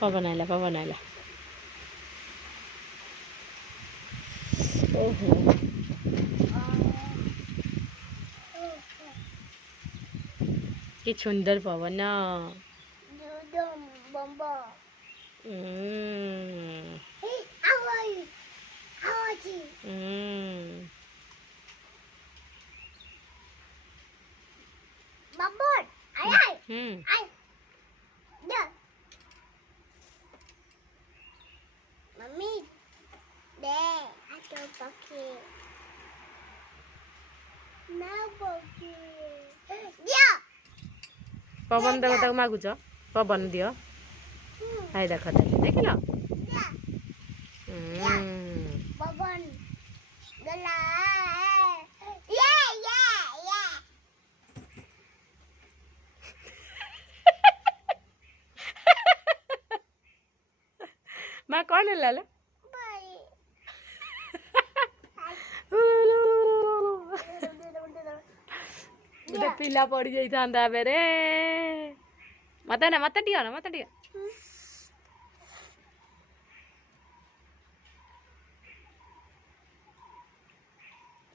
पवन आइला ओहो कि सुंदर पवन मम्मी दे आटो पक्षी ना पक्षी दिया पवन देव तक मागुच पवन दियो हाय देख देख लो पवन गला माँ कौन है लाला गोटे पिला पड़ी जाइथांदा बेरे मत दियो ना मत दियो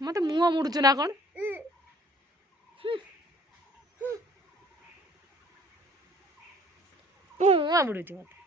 मत मुँह मुड़ुचु ना कौन मुँह मुड़ुचु मत